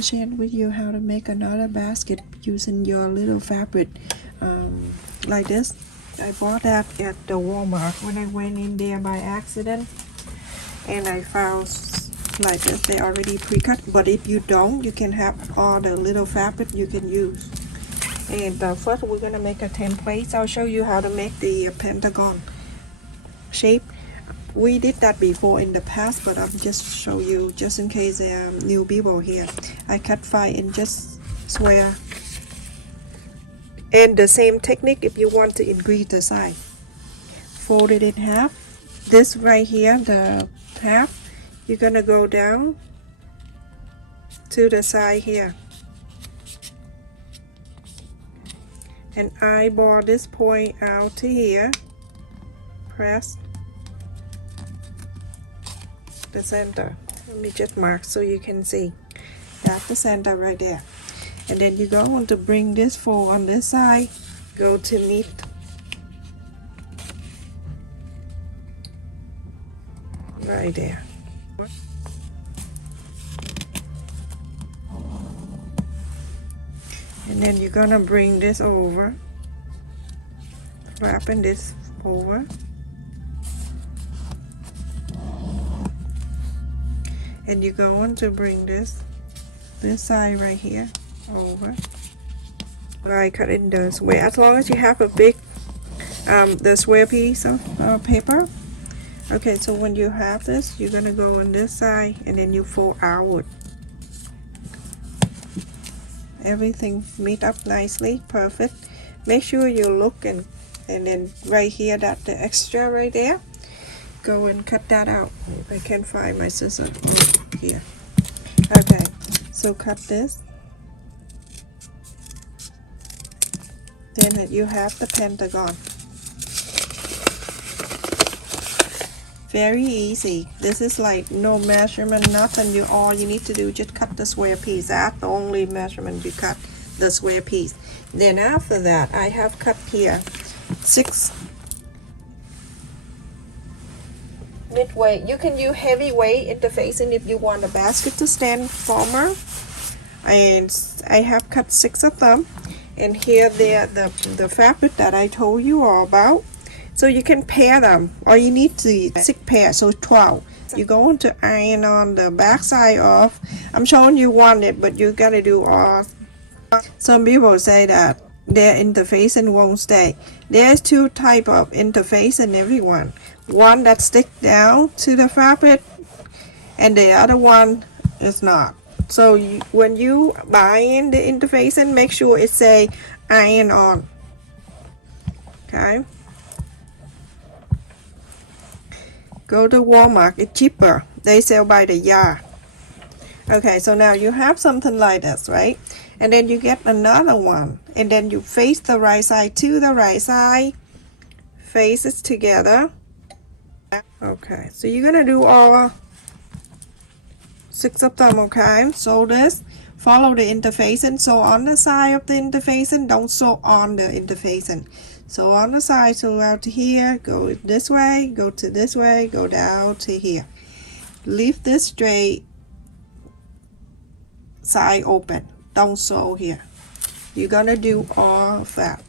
to share with you how to make another basket using your little fabric like this. I bought that at the Walmart when I went in there by accident, and I found like this. They already pre-cut, but if you don't, you can have all the little fabric you can use. And first we're gonna make a template. I'll show you how to make the pentagon shape. We did that before in the past, but I'll just show you just in case there are new people here. I cut 5 inches square, and the same technique if you want to increase the size. Fold it in half. This right here, the half, you're gonna go down to the side here and eyeball this point out to here. Press the center. Let me just mark so you can see. That's the center right there. And then you go on to bring this fold on this side, go to meet right there. And then you're gonna bring this over, wrapping this over. And you're going to bring this side right here over. I cut it in the square. As long as you have a big the square piece of paper. Okay, so when you have this, you're gonna go on this side and then you fold outward. Everything meet up nicely, perfect. Make sure you look and then right here, that the extra right there, go and cut that out. If I can find my scissors here. Okay, so cut this. Then you have the pentagon. Very easy. This is like no measurement, nothing. All you need to do, just cut the square piece. That's the only measurement, you cut the square piece. Then after that, I have cut here 6 midway. You can use heavyweight interfacing if you want the basket to stand firmer. And I have cut 6 of them. And here they're the fabric that I told you all about. So you can pair them, or you need to 6 pairs, so 12. You're going to iron on the back side off. I'm showing you one it, but you gotta do all. Some people say that their interfacing won't stay. There's 2 type of interfacing, everyone. One that stick down to the fabric, and the other one is not. So when you buy in the interfacing, make sure it say iron on. Okay. Go to Walmart, it's cheaper. They sell by the yard. Okay, so now you have something like this, right? And then you get another one. And then you face the right side to the right side. Face it together. Okay, so you're gonna do all 6 of them, okay? So this, follow the interfacing. So on the side of the interfacing, don't sew on the interfacing. So on the side, so out to here, go this way, go to this way, go down to here. Leave this straight side open. Don't sew here. You're gonna do all of that.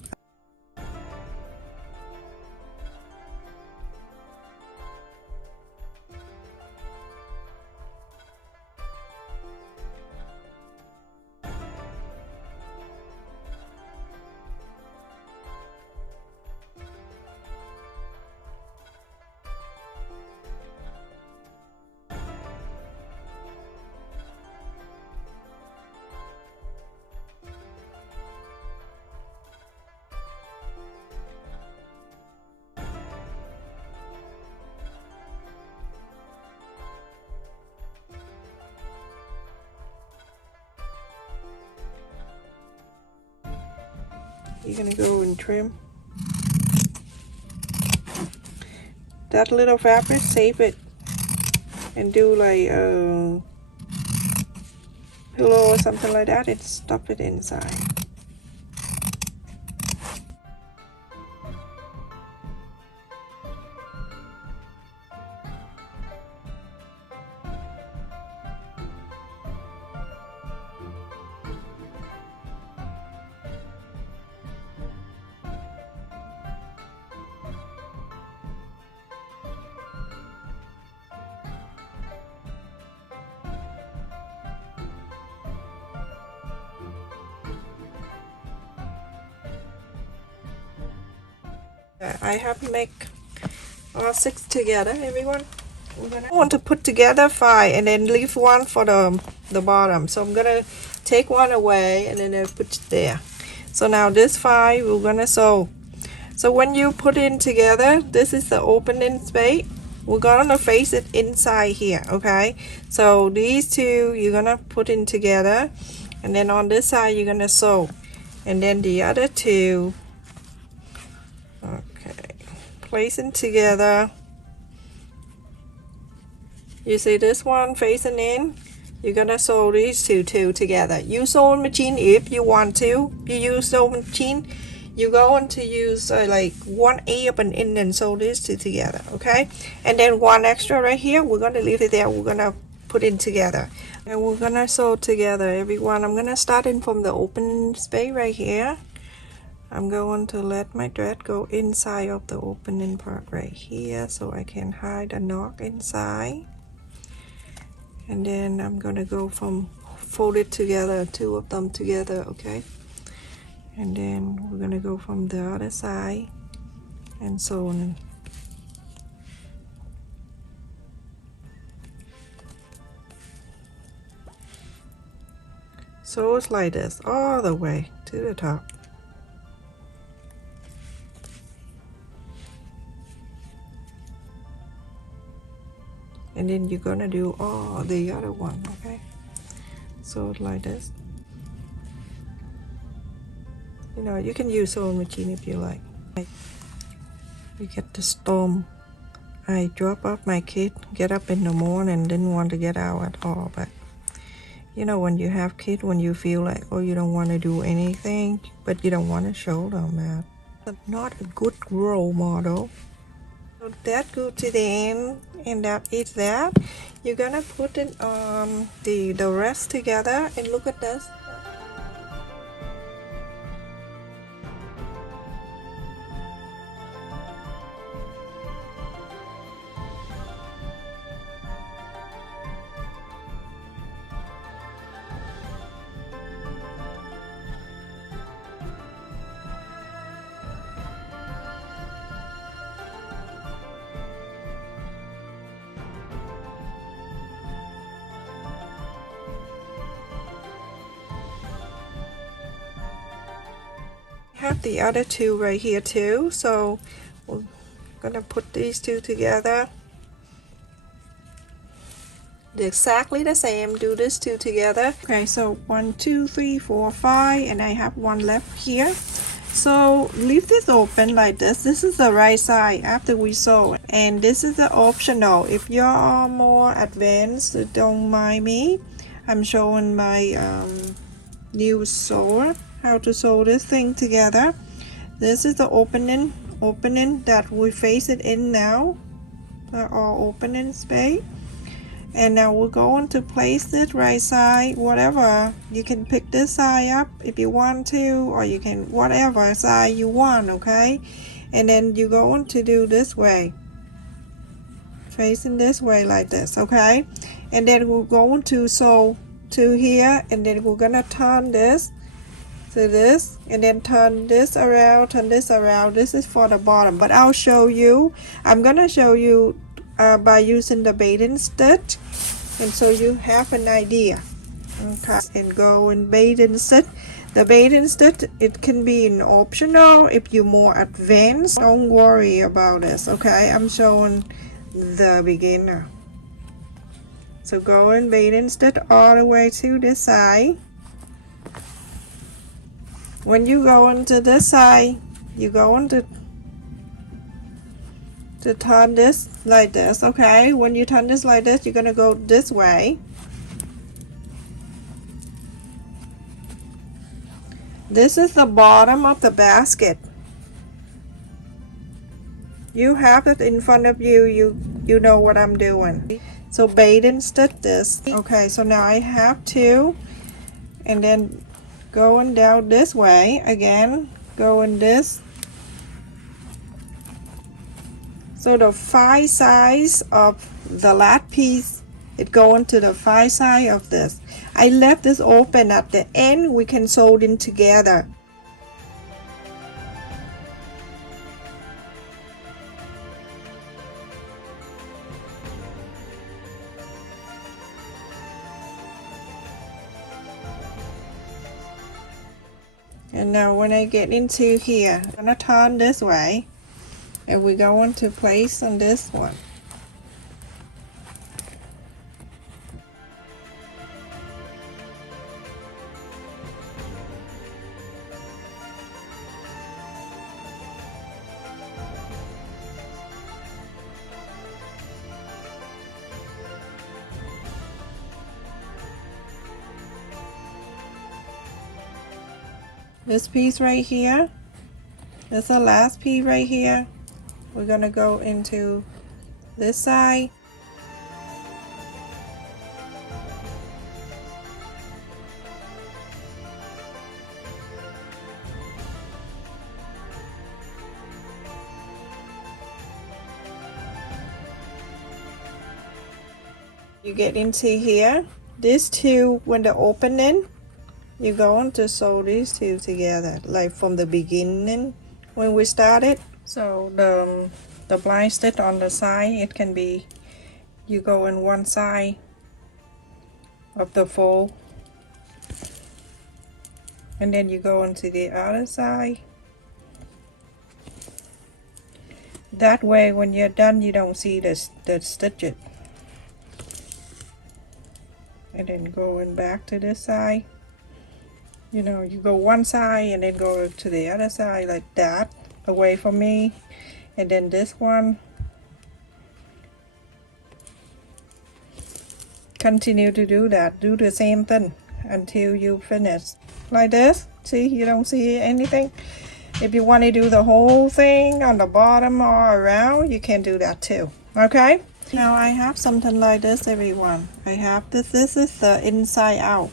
You're gonna go and trim that little fabric, save it, and do like a pillow or something like that, and stuff it inside. I have make all 6 together, everyone. We're gonna want to put together 5 and then leave one for the bottom. So I'm gonna take one away and then I'll put it there. So now this 5 we're gonna sew. So when you put in together, this is the opening space. We're gonna face it inside here, okay? So these 2 you're gonna put in together, and then on this side you're gonna sew, and then the other 2, okay, placing together. You see this one facing in, you're gonna sew these two together. Use sewing machine if you want to. If you use sewing machine, you're going to use like 1/8 up and in and sew these 2 together, okay? And then 1 extra right here, we're gonna leave it there. We're gonna put in together, and we're gonna sew together, everyone. I'm gonna start in from the open space right here. I'm going to let my thread go inside of the opening part right here so I can hide a knot inside. And then I'm gonna go from fold it together, 2 of them together, okay? And then we're gonna go from the other side and sew in. So it's like this all the way to the top. And then you're gonna do all the other one, okay? So it's like this. You know, you can use sewing machine if you like. You get the storm. I drop off my kid, get up in the morning, didn't want to get out at all, but you know, when you have kids, when you feel like, oh, you don't want to do anything, but you don't want to show them that. That's not a good role model. So that go to the end, and that is that. You're gonna put it on the rest together, and look at this. Have the other 2 right here too, so we're gonna put these 2 together. They're exactly the same. Do this 2 together. Okay, so 1 2 3 4 5, and I have 1 left here. So leave this open like this. This is the right side after we sew, and this is the optional. If you're more advanced, don't mind me. I'm showing my new sewer how to sew this thing together. This is the opening that we face it in now, our opening space. And now we're going to place it right side, whatever. You can pick this side up if you want to, or you can whatever side you want, okay? And then you're going to do this way, facing this way like this, okay? And then we're going to sew to here, and then we're gonna turn this to this, and then turn this around, turn this around. This is for the bottom, but I'll show you. I'm gonna show you by using the baiting stitch, and so you have an idea, okay? And go and baiting stitch. The baiting stitch, it can be an optional if you're more advanced. Don't worry about this, okay? I'm showing the beginner. So go and baiting stitch all the way to this side. When you go into this side, you go into to turn this like this, okay? When you turn this like this, you're gonna go this way. This is the bottom of the basket. You have it in front of you. You know what I'm doing. So bait and stitch this. Okay, so now I have 2, and then going down this way again, going this. So the 5 sides of the last piece, it going to the 5 side of this. I left this open at the end. We can sew it in together. And now when I get into here, I'm gonna turn this way, and we're going to place on this one. This piece right here, this is the last piece right here. We're gonna go into this side. You get into here, these two, when they're opening, you're going to sew these two together, like from the beginning when we started. So the blind stitch on the side, it can be, you go in one side of the fold, and then you go into the other side. That way when you're done, you don't see the stitches. And then going back to this side, you know, you go one side and then go to the other side like that, away from me. And then this one, continue to do that, do the same thing until you finish like this. See, you don't see anything. If you want to do the whole thing on the bottom or around, you can do that too. Okay, now I have something like this, everyone. I have this is the inside out.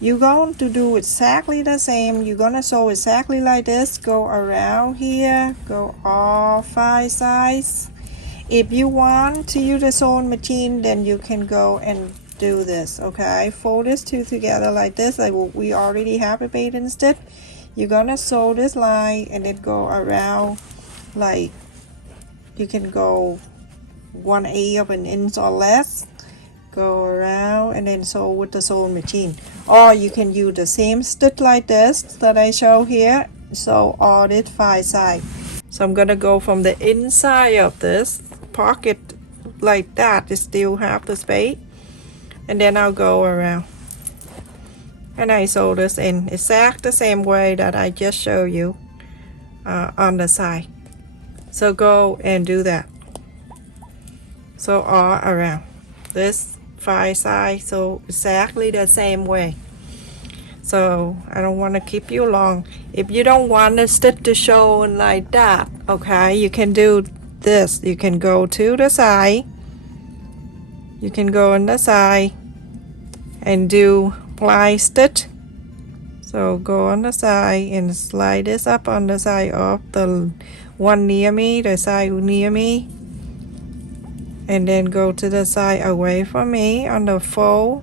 You're going to do exactly the same. You're gonna sew exactly like this, go around here, go all 5 sides. If you want to use a sewing machine, then you can go and do this. Okay, fold this two together like this, like we already have a bait instead. You're gonna sew this line and then go around, like you can go 1/8 of an inch or less, go around and then sew with the sewing machine. Or you can use the same stitch like this that I show here, sew all this 5 sides. So I'm gonna go from the inside of this pocket like that to still have the space, and then I'll go around and I sew this in exactly the same way that I just showed you on the side. So go and do that. So all around this 5 sides, so exactly the same way. So I don't want to keep you long. If you don't want the stitch to show like that, okay, you can do this. You can go to the side, you can go on the side and do blind stitch. So go on the side and slide this up on the side of the one near me, the side near me, and then go to the side away from me on the fold.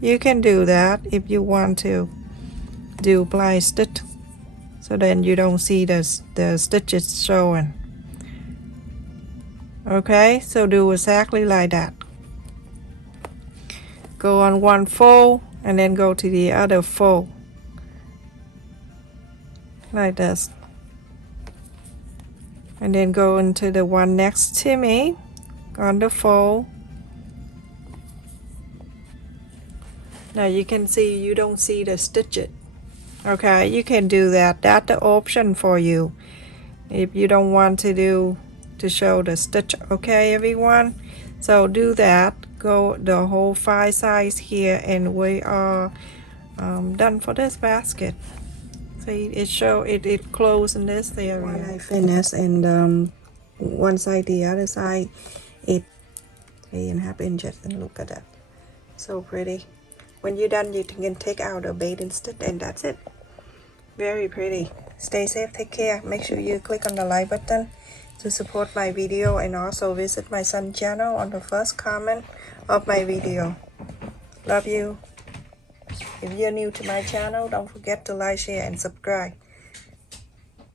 You can do that if you want to do blind stitch, so then you don't see the stitches showing. Okay, so do exactly like that. Go on one fold and then go to the other fold like this, and then go into the one next to me on the fold. Now you can see, you don't see the stitches. Okay, you can do that. That's the option for you if you don't want to show the stitch. Okay, everyone, so do that. Go the whole 5 sides here, and we are done for this basket. See, it closed in this area. When I finish, and one side, the other side, it 3.5 inches, and look at that, so pretty. When you're done, you can take out the bait instead, and that's it. Very pretty. Stay safe, take care. Make sure you click on the like button to support my video, and also visit my son's channel on the first comment of my video. Love you. If you're new to my channel, don't forget to like, share, and subscribe.